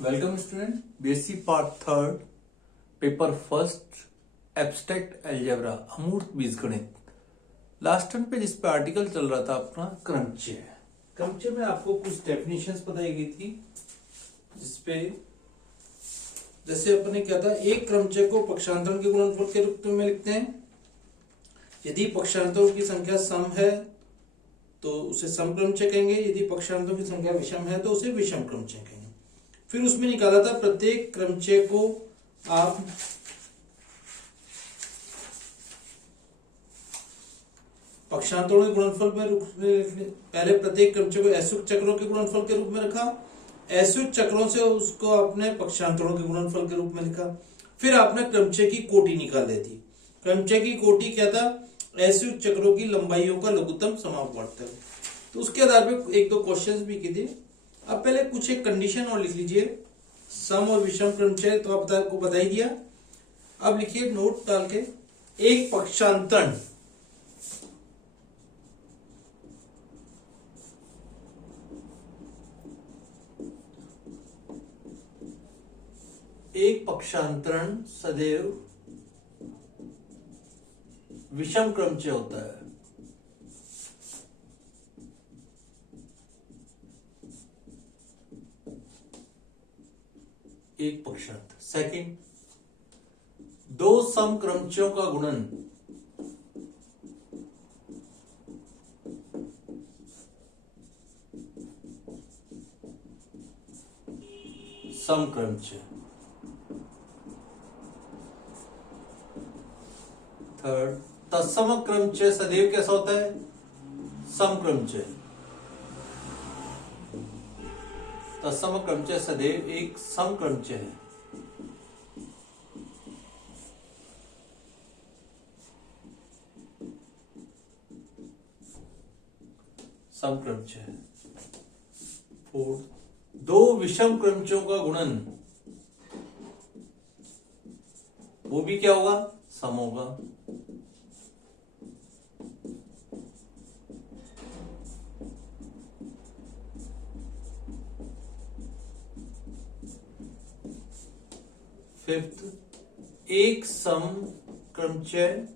Welcome student. BSc part third paper first abstract algebra अमूर्त बीजगणित। Last time पे जिस पे आर्टिकल चल रहा था अपना क्रमचय में आपको कुछ डेफिनेशंस बताई गई थी, जिसपे जैसे अपने क्या था, एक क्रमचय को पक्षांतरण के गुणनफल के रूप में लिखते हैं। यदि पक्षांतरों की संख्या सम है तो उसे सम क्रमचय कहेंगे, यदि पक्षांतरों की संख्या विषम है तो उसे विषम क्रमचय कहेंगे। फिर उसमें निकाला था प्रत्येक क्रमचय को आप पक्षांतरों के गुणनफल में पहले प्रत्येक क्रमचय को ऐच्छिक चक्रों के गुणनफल के रूप में रखा, ऐच्छिक चक्रों से उसको आपने पक्षांतरों के गुणनफल के रूप में लिखा। फिर आपने क्रमचय की कोटि निकाल दी थी। क्रमचय की कोटि क्या था? ऐच्छिक चक्रों की लंबाइयों का लघुत्तम समापवर्तक। तो उसके आधार पर एक दो क्वेश्चंस भी किए थे। अब पहले कुछ एक कंडीशन और लिख लीजिए, सम और विषम क्रमचय तो आपको बता ही दिया। अब लिखिए नोट डाल के, एक पक्षांतरण सदैव विषम क्रमचय होता है। एक पक्षांतर। सेकंड, दो सम क्रमचयों का गुणन सम क्रमचय। थर्ड, तत्सम क्रमचय सदैव कैसा होता है? सम क्रमचय। तत्सम क्रमचय सदैव एक सम क्रमचय है। सम क्रमचय। फोर्थ, दो विषम क्रमचयों का गुणन वो भी क्या होगा? सम होगा। फिफ्थ, एक सम क्रमचय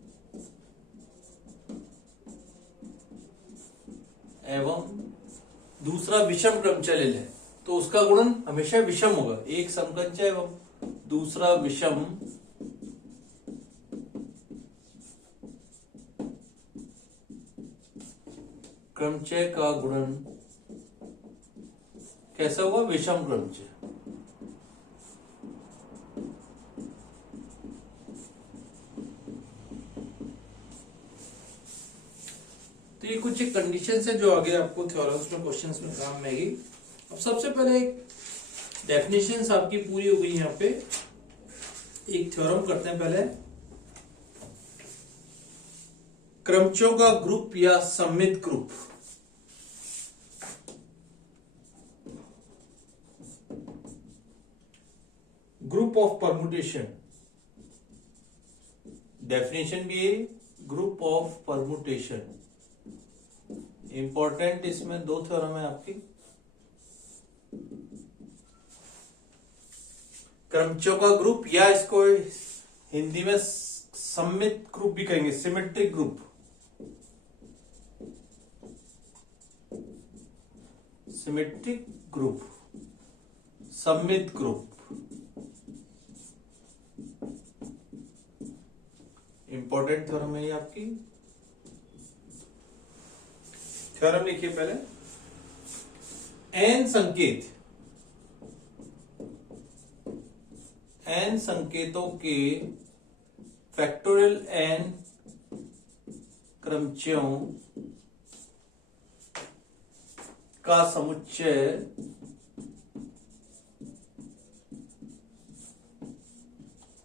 एवं दूसरा विषम क्रमचय ले लें तो उसका गुणन हमेशा विषम होगा। एक सम क्रमचय एवं दूसरा विषम क्रमचय का गुणन कैसा होगा? विषम क्रमचय। तो ये कुछ एक कंडीशन है जो आगे आपको थ्योरम्स में क्वेश्चंस में काम में आएगी। अब सबसे पहले एक डेफिनेशंस आपकी पूरी हो गई। यहाँ पे एक थ्योरम करते हैं पहले। क्रमचयों का ग्रुप या सममित group, group of permutation. Definition भी है ग्रुप ऑफ परमुटेशन। इंपॉर्टेंट इसमें दो थ्योरम है आपकी। क्रमचयों का ग्रुप, या इसको हिंदी में सममित ग्रुप भी कहेंगे, सिमेट्रिक ग्रुप। सिमेट्रिक ग्रुप, सममित ग्रुप। इंपॉर्टेंट थ्योरम है ये आपकी। थ्योरम लिखिए पहले। n संकेतों के फैक्टोरियल n क्रमचयों का समुच्चय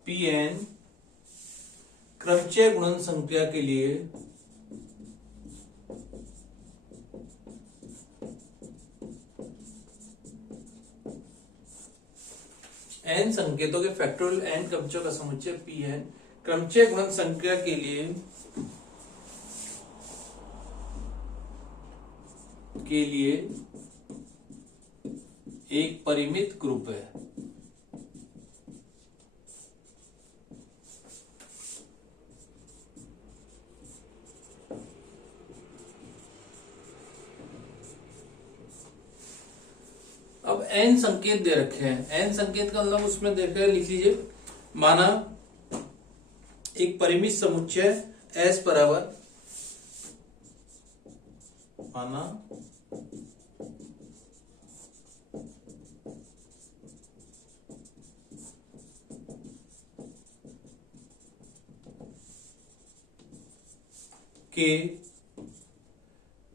Pn क्रमचय गुणन संख्या के लिए n संकेतों के फैक्टोरियल n क्रमचयों का समुच्चय Pn क्रमचय गुणन संख्या के लिए एक परिमित ग्रुप है। अब एन संकेत दे रखे हैं। एन संकेत का मतलब उसमें देखे, लिख लीजिए, माना एक परिमित समुच्चय एस बराबर, माना के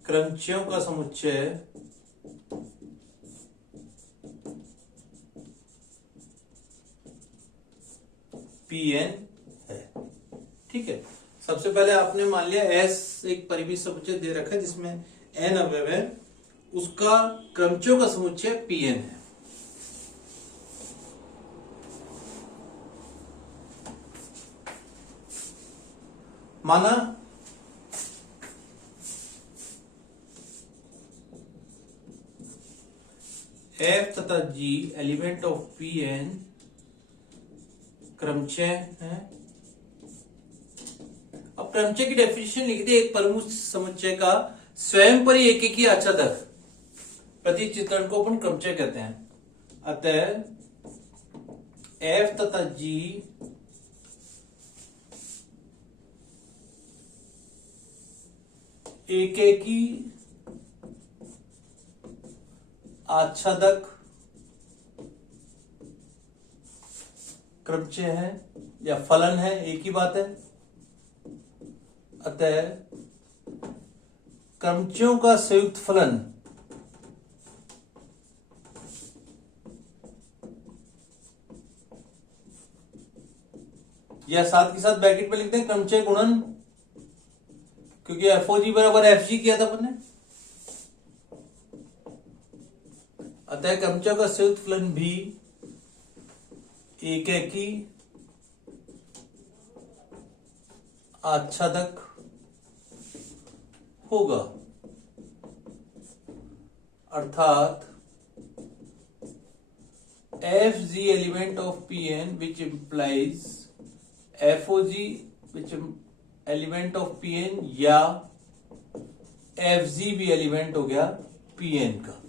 क्रमचयों का समुच्चय Pn है। ठीक है, सबसे पहले आपने मान लिया S एक परिमित समुच्चय दे रखा है जिसमें n अवयव है, उसका क्रमचयों का समुच्चय Pn है। माना F तथा G एलिमेंट ऑफ Pn क्रमचय है। अब क्रमचय की डेफिनेशन लिख दी, एक परिमित समुच्चय का स्वयं पर ही एक ही आच्छादक प्रतिचित्रण को अपन क्रमचय कहते हैं। अतः F तथा G एक ही आच्छादक क्रमचय है या फलन है, एक ही बात है। अतः क्रमचयों का संयुक्त फलन या साथ के साथ ब्रैकेट में लिखते हैं क्रमचय गुणन, क्योंकि एफओजी बराबर एफजी किया था अपन ने। अतः क्रमचयों का संयुक्त फलन भी एक ही आच्छादक होगा, अर्थात FG element of Pn which implies FOG which element of Pn, या FG भी एलिमेंट हो गया Pn का।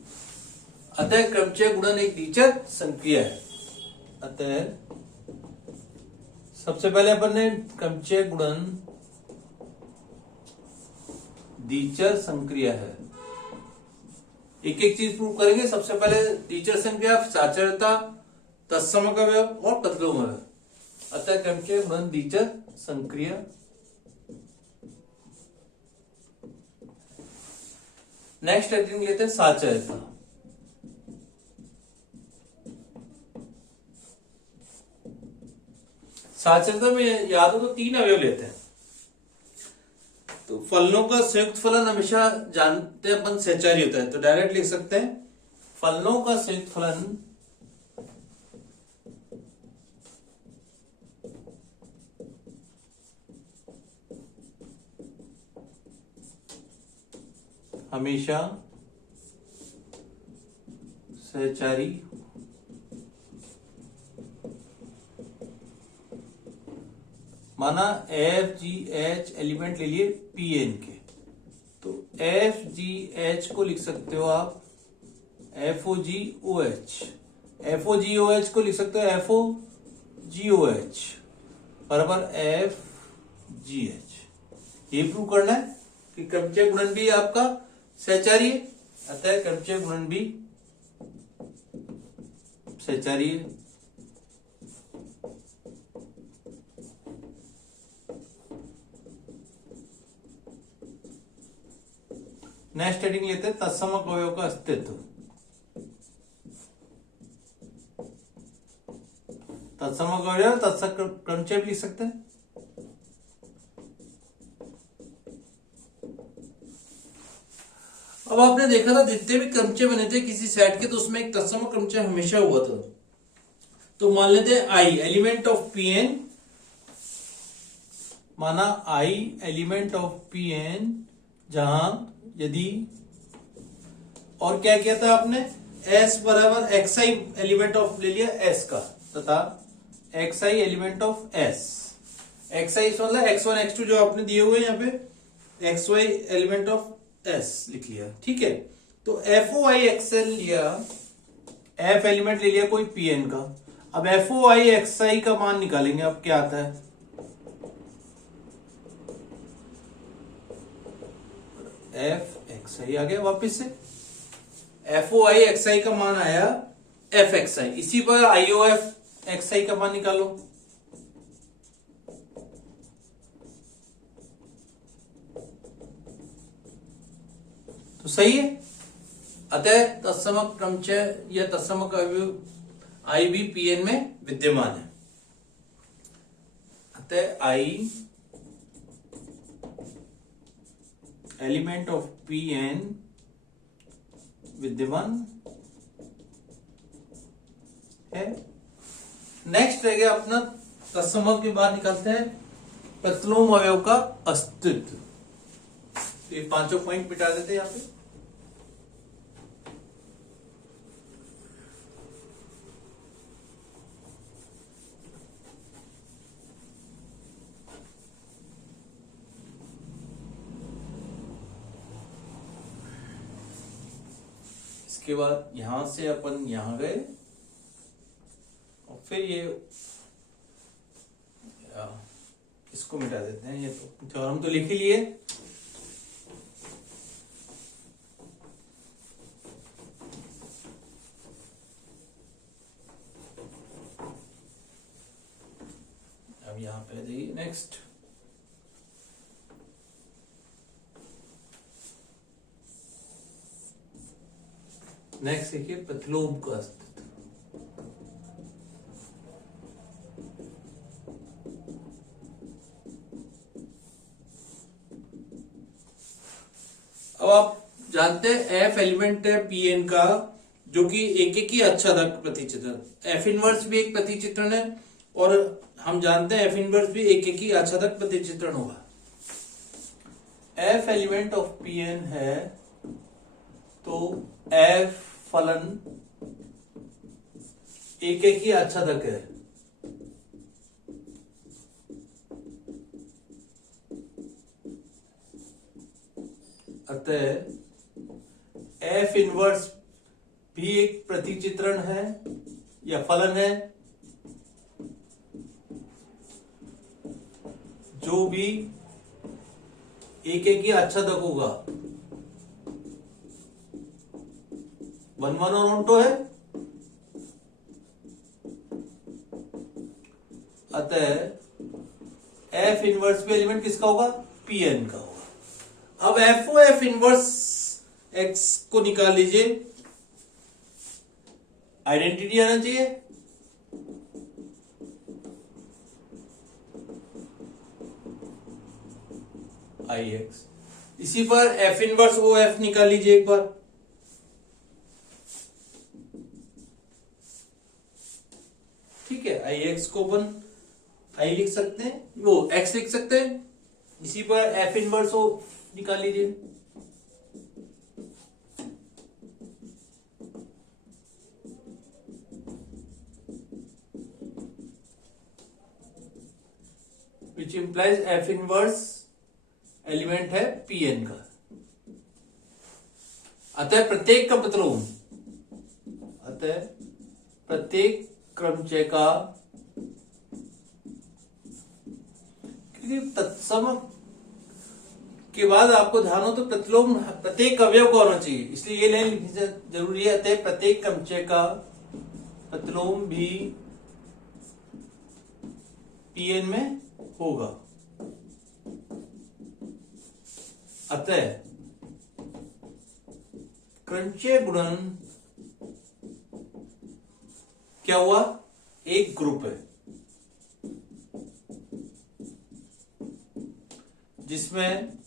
अतः क्रमचय गुणन एक द्विचर संक्रिया है। अतः सबसे पहले अपन ने क्रमचय गुणन द्विचर संक्रिया है। एक एक चीज प्रूव करेंगे। सबसे पहले द्विचर संक्रिया, साचरता, तत्समक अवयव और तद्गम अवयव। अतः क्रमचय गुणन द्विचर संक्रिया। नेक्स्ट हेडिंग लेते हैं साचरता। साचरता में याद हो तो 3 अवयव लेते हैं। तो फलनों का संयुक्त फलन हमेशा जानते हैं अपन सहचारी होता है, तो डायरेक्ट लिख सकते हैं फलनों का संयुक्त फलन हमेशा सहचारी माना FGH एलिमेंट ले लिए Pn के, तो FGH को लिख सकते हो आप FOGOH, FOGOH को लिख सकते हो FOGOH बराबर FGH। ये प्रूव करना है कि क्रमचय गुणन भी आपका सहचारी है। अतः क्रमचय गुणन भी सहचारी है। नेक्स्ट हेडिंग लेते हैं तत्समक अवयव का अस्तित्व। तत्समक अवयव तत्सम क्रमचय भी लिख सकते हैं। अब आपने देखा था जितने भी क्रमचय बने थे किसी सेट के, तो उसमें एक तत्समक क्रमचय हमेशा हुआ था। तो मान लेते हैं I एलिमेंट ऑफ Pn, माना I एलिमेंट ऑफ Pn, जहां यदि और क्या किया था आपने, S बराबर xi एलिमेंट ऑफ ले लिया S का, तथा xi element of S, xi मतलब x1 x2 जो आपने दिए हुए यहाँ पे, xy एलिमेंट ऑफ S लिख लिया। ठीक है, तो FOI XL लिया एफ एलिमेंट ले लिया कोई पीएन का। अब एफ ओ आई एक्स आई का मान निकालेंगे। अब क्या आता है, एफ एक्स आई आ गया वापिस से। एफ ओ आई एक्स आई का मान आया एफ एक्स आई। इसी पर आई ओ एफ एक्स आई का मान निकालो। तो सही है। अतः तत्समक क्रमचय या तत्समक अवयव आई भी पीएन में विद्यमान है। अतः आई एलिमेंट ऑफ पीएन विद्यमान है। नेक्स्ट रह गया अपना तत्समक के बाद निकालते हैं प्रतिलोम अवयव का अस्तित्व। तो ये पांचों पॉइंट मिटा देते हैं यहां पे। इसके बाद यहां से अपन यहां गए और फिर ये इसको मिटा देते हैं। ये तो थ्योरम तो लिख ही लिए। अब यहां पे देखिए नेक्स्ट, नेक्स्ट देखिए प्रतिलोम का अस्तित्व। अब आप जानते हैं एफ एलिमेंट है पीएन का, जो कि एक एक ही आच्छादक प्रतिचित्रण। एफ इनवर्स भी एक प्रतिचित्रण है और हम जानते हैं एफ इनवर्स भी एक एक ही आच्छादक प्रतिचित्रण होगा। एफ एलिमेंट ऑफ पीएन है तो एफ फलन एक एक ही आच्छादक है। अतः एफ इनवर्स भी एक प्रतिचित्रण है या फलन है, जो भी एक एक ही आच्छादक होगा। 1 1 और ऑन 2 है। अतः एफ इनवर्स भी एलिमेंट किसका होगा, पीएन का होगा। अब F O F inverse x को निकाल लीजिए। आइडेंटिटी आना चाहिए। I x. इसी पर एफ इनवर्स ओ एफ निकाल लीजिए एक बार। ठीक है, आई एक्स को अपन आई लिख सकते हैं, वो एक्स लिख सकते हैं। इसी पर एफ इनवर्स ओ निकाल लीजिए। Which implies F inverse element है पीएन का। अतः प्रत्येक का प्रतिलोम, अतः प्रत्येक क्रमचय का, क्योंकि तत्सम के बाद आपको ध्यान हो तो प्रतिलोम प्रत्येक अवयव को होना चाहिए, इसलिए ये लाइन लिखनी जरूरी है। अतः प्रत्येक क्रमचय का प्रतिलोम भी पीएन में होगा। अतः क्रमचय गुणन क्या हुआ, एक ग्रुप है जिसमें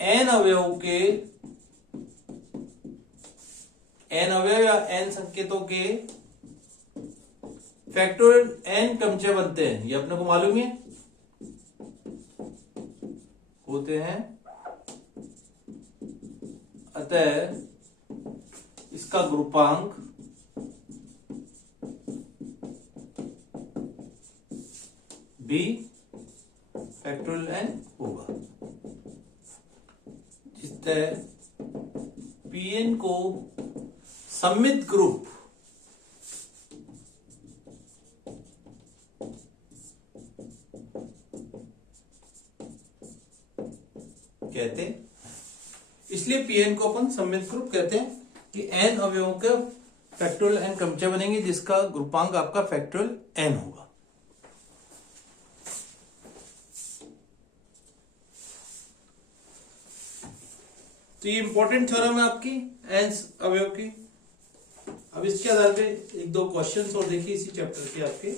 एन अवयव के, एन अवयव या एन संकेतों के फैक्टोरियल एन क्रमचय बनते हैं। ये अपने को मालूम है, होते हैं। अतः इसका ग्रुपांक भी फैक्टोरियल एन होगा। जिस तरह पीएन को सममित ग्रुप कहते हैं, इसलिए Pn को अपन सममित ग्रुप कहते हैं कि n अवयवों के फैक्टोरियल n क्रमचय बनेंगे जिसका ग्रुपांक आपका फैक्टोरियल n होगा। तो ये इंपॉर्टेंट थ्योरम है आपकी n अवयव की। अब इसके आधार पे एक दो क्वेश्चंस और देखिए इसी चैप्टर के आपके।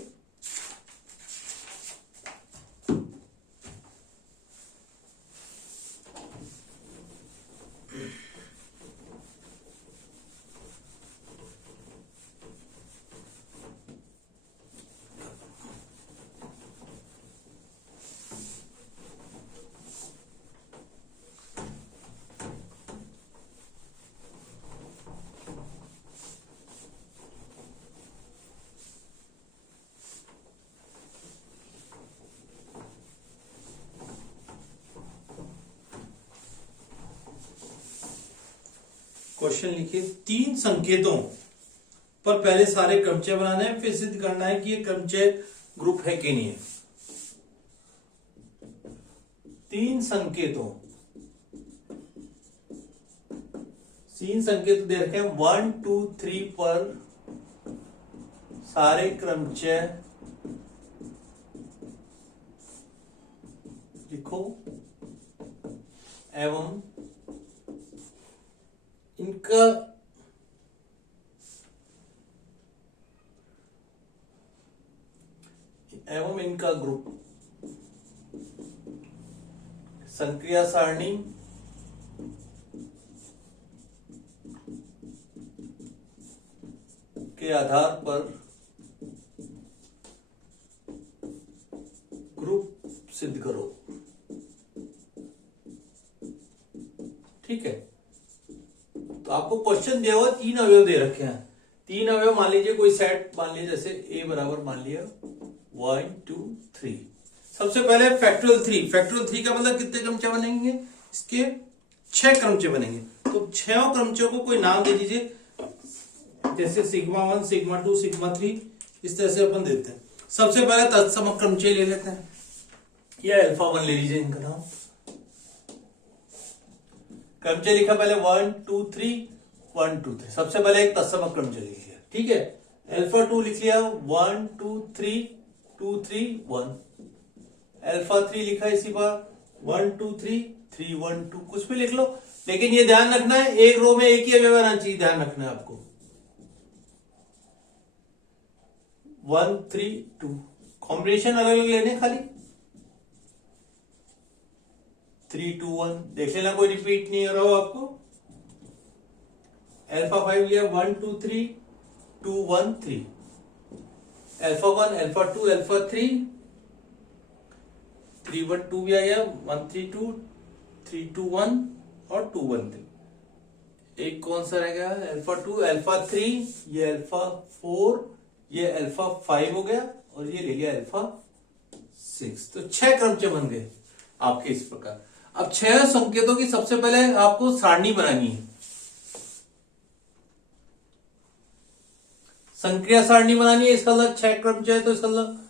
क्वेश्चन लिखिए, तीन संकेतों पर पहले सारे क्रमचय बनाने हैं, फिर सिद्ध करना है कि ये क्रमचय ग्रुप है कि नहीं है। तीन संकेत दे रखे हैं 1 2 3 पर सारे क्रमचय लिखो एवं इनका ग्रुप संक्रिया सारणी के आधार पर ग्रुप सिद्ध करो। ठीक है, तो आपको क्वेश्चन दिया हुआ, तीन अवयव दे रखे हैं। तीन अवयव मान लीजिए, कोई सेट मान लीजिए, जैसे a बराबर मान लिया 1 2 3। सबसे पहले फैक्टोरियल 3 का मतलब कितने क्रमचय बनेंगे, इसके 6 क्रमचय बनेंगे। तो 6 क्रमचयों को कोई नाम दे दीजिए, जैसे सिग्मा 1 सिग्मा 2 सिग्मा 3, इस तरह से अपन देते हैं। सबसे पहले तत्सम क्रमचय ले लेते हैं, या अल्फा 1 ले लीजिए इनका नाम। क्रमचय लिखा पहले 1 2 3 1 2 3। सबसे पहले एक तत्सम क्रमचय लिख लिया, ठीक है। अल्फा 2 लिख लिया 1 2 3 2 3 1। अल्फा 3 लिखा इसी पर 1 2 3 3 1 2, कुछ भी लिख लो, लेकिन ये ध्यान रखना है एक रो में एक ही अवयव आना चाहिए, ध्यान रखना है आपको। 1 3 2 कॉम्बिनेशन अलग अलग लेने, खाली 3 2 1 देख लेना, कोई रिपीट नहीं हो रहा हो आपको। अल्फा 5 लिया 1 2 3 2 1 3। अल्फा 1 अल्फा 2 अल्फा 3 3 1 2 भी आ गया, 1 3 2 3 2 1 और 2 1 3। एक कौन सा रह गया, अल्फा 2 अल्फा 3, ये अल्फा 4, ये अल्फा 5 हो गया, और ये ले लिया अल्फा 6। तो 6 क्रमचय बन गए आपके इस प्रकार। अब 6 संकेतों की सबसे पहले आपको सारणी बनानी है, संक्रिया सारणी बनानी है। इसका मतलब 6 क्रमचय, तो इसका मतलब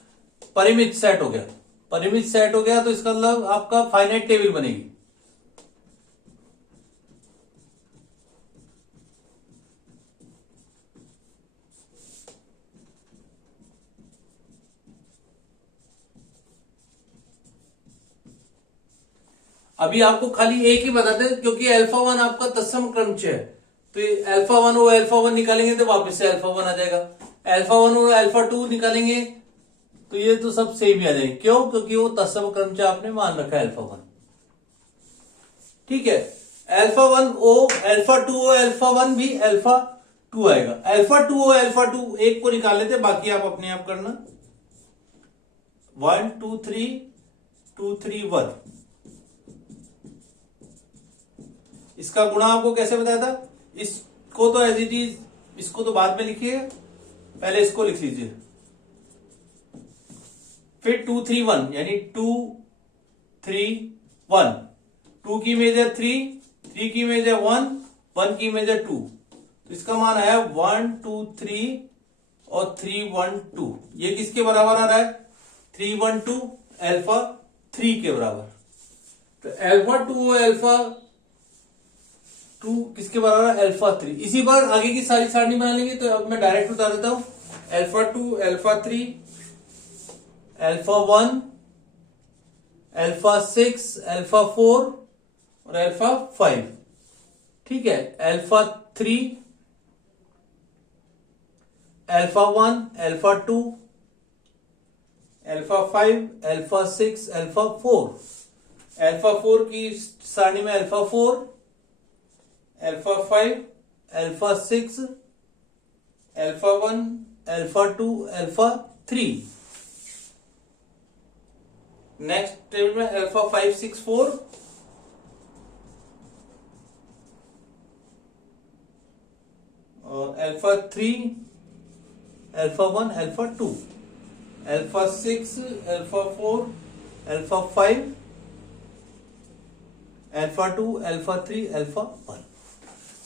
परिमित सेट हो गया। परिमित सेट हो गया तो इसका मतलब आपका फाइनाइट टेबल बनेगी। अभी आपको खाली एक ही बताते हैं, क्योंकि अल्फा 1 आपका तत्सम क्रमचय है, तो अल्फा 1 और अल्फा 1 निकालेंगे तो वापस से अल्फा 1 आ जाएगा। अल्फा 1 और अल्फा 2 निकालेंगे तो ये तो सब सेम ही आ जाएंगे। क्यों? क्योंकि वो तत्सम क्रमचय आपने मान रखा है अल्फा 1। ठीक है, अल्फा 1 ओ अल्फा 2 ओ अल्फा 1 भी अल्फा 2 आएगा। अल्फा 2 ओ अल्फा 2 एक को निकाल लेते, बाकी आप अपने आप करना। 1 2 3 2 3 1। इसका गुणा आपको कैसे बताया था? इसको तो एज इट इज, इसको तो बाद में लिखिए, पहले इसको लिख लीजिए। फिर 2 3 1 यानी 2 3 1। 2 की इमेज है 3, 3 की इमेज है 1, 1 की इमेज है 2। तो इसका मान आया 1 2 3 और 3 1 2। ये किसके बराबर आ रहा है? 3 1 2 अल्फा 3 के बराबर। तो अल्फा 2 और अल्फा 2 किसके बराबर है? अल्फा 3। इसी बार आगे की सारी सारणी बना लेंगे। तो अब मैं डायरेक्ट बता देता हूं, alpha 2 alpha 3 alpha 1 alpha 6 alpha 4 और अल्फा 5। ठीक है, alpha 3 alpha 1 alpha 2 alpha 5 alpha 6 alpha 4। Alpha 4 की सारणी में alpha 4 alpha 5 alpha 6 alpha 1 alpha 2 alpha 3। Next table में अल्फा 5 6 4 और alpha 3 alpha 1 alpha 2 alpha 6 alpha 4 alpha 5 alpha 2 alpha 3 alpha 1।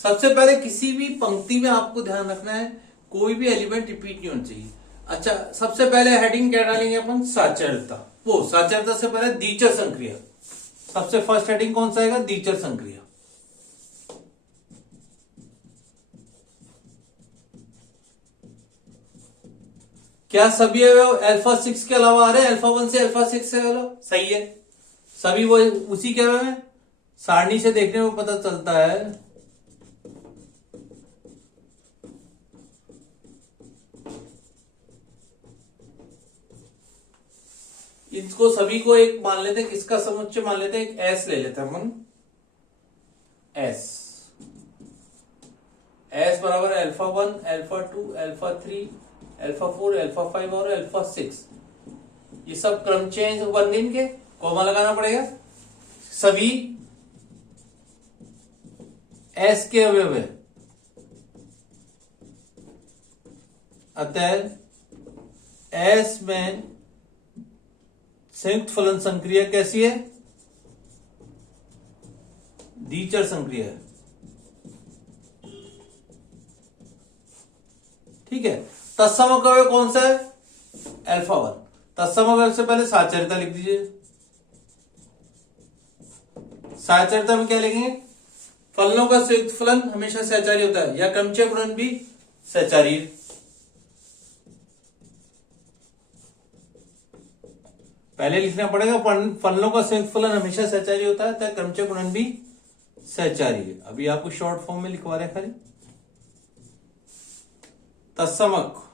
सबसे पहले किसी भी पंक्ति में आपको ध्यान रखना है, कोई भी एलिमेंट रिपीट नहीं होना चाहिए। अच्छा, सबसे पहले हेडिंग क्या डालेंगे अपन? साचरता। वो साचरता से पहले द्विचर संक्रिया। सबसे फर्स्ट हेडिंग कौन सा आएगा? द्विचर संक्रिया। क्या सभी अवयव अल्फा 6 के अलावा आ रहे हैं? अल्फा 1 से अल्फा 6 से अवयव सही है। सभी वो उसी के अवयव हैं। सारणी से देखने में पता चलता है। इसको सभी को एक मान लेते हैं, किसका समुच्चय मान लेते हैं? एक एस ले लेते हैं हम। एस एस बराबर है alpha 1 alpha 2 alpha 3 alpha 4 alpha 5 और अल्फा 6। ये सब क्रमचय बन गए, इनके कॉमा लगाना पड़ेगा। सभी एस के अवयव है, अतः एस में संयुक्त फलन संक्रिया कैसी है? द्विचर संक्रिया है। ठीक है, तत्समक अवयव कौन सा है? अल्फा 1। तत्समक अवयव से पहले साचर्यता लिख दीजिए। साचर्यता में क्या लिखेंगे? फलनों का संयुक्त फलन हमेशा सहचारी होता है, या क्रमचय गुणन भी सहचारी है। पहले लिखना पड़ेगा फलनों का संयुक्त फलन हमेशा सहचारी होता है, तो क्रमचय गुणन भी सहचारी है। अभी आपको शॉर्ट फॉर्म में लिखवा रहे हैं खाली। तत्समक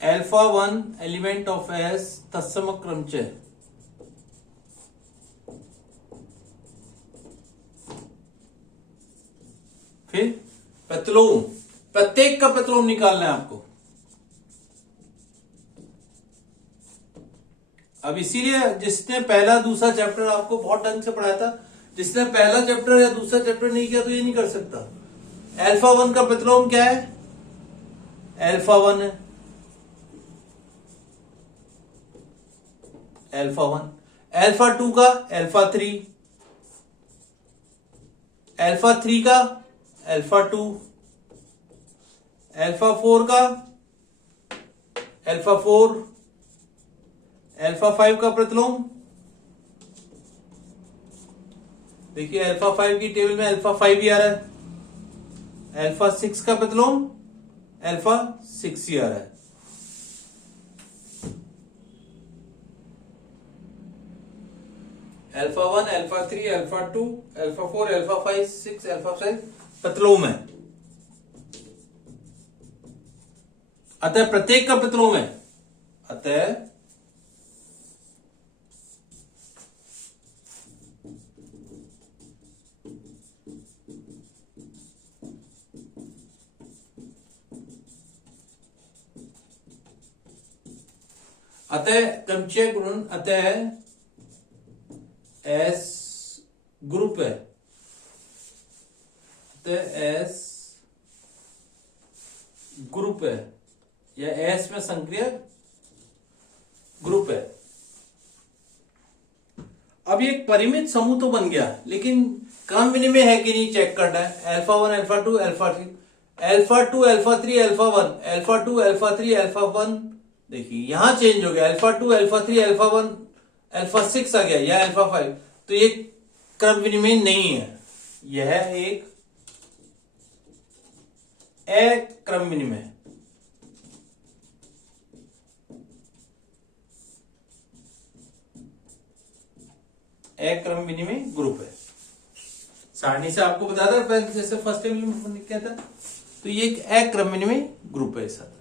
अल्फा 1 एलिमेंट ऑफ एस तत्समक क्रमचय। फिर प्रतिलोम, प्रत्येक का प्रतिलोम निकालना है आपको। अब इसीलिए जिसने पहला दूसरा चैप्टर आपको बहुत ढंग से पढ़ाया था, जिसने पहला चैप्टर या दूसरा चैप्टर नहीं किया तो ये नहीं कर सकता। अल्फा 1 का प्रतिलोम क्या है? अल्फा 1 है, अल्फा 1। अल्फा 2 का अल्फा 3, अल्फा 3 का अल्फा 2, अल्फा 4 का अल्फा 4, अल्फा 5 का प्रतिलोम। देखिए अल्फा 5 की टेबल में अल्फा 5 ही आ रहा है। अल्फा 6 का प्रतिलोम अल्फा 6 ही आ रहा है। Alpha 1 alpha 3 alpha 2 alpha 4 alpha 5 6 alpha 7 प्रतिलोम है, अतः प्रत्येक का प्रतिलोम है। अतः क्रमचय गुणन, अतः एस ग्रुप है, अतः एस ग्रुप है, या एस में संक्रिय ग्रुप है। अब ये एक परिमित समूह तो बन गया, लेकिन क्रम विनिमय है कि नहीं चेक करना है। Alpha 1 alpha 2 alpha 3 alpha 2 alpha 3 alpha 1 alpha 2 alpha 3 alpha 1। देखिए यहां चेंज हो गया, अल्फा 2 अल्फा 3 अल्फा 1 अल्फा 6 आ गया या अल्फा 5। तो ये क्रम विनिमय नहीं है, यह एक अक्रम विनिमय। अक्रम विनिमय ग्रुप है। सारणी से आपको बता था जैसे फर्स्ट टेबल में क्या था, तो ये एक अक्रम विनिमय ग्रुप है। इस आधार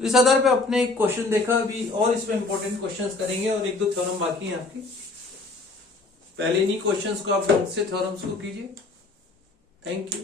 तो इस आधार पे अपने एक क्वेश्चन देखा अभी, और इसमें इंपॉर्टेंट क्वेश्चंस करेंगे और एक दो थ्योरम बाकी हैं आपकी। पहले इन्हीं क्वेश्चंस को आप ढंग से थ्योरम्स को कीजिए। Thank you.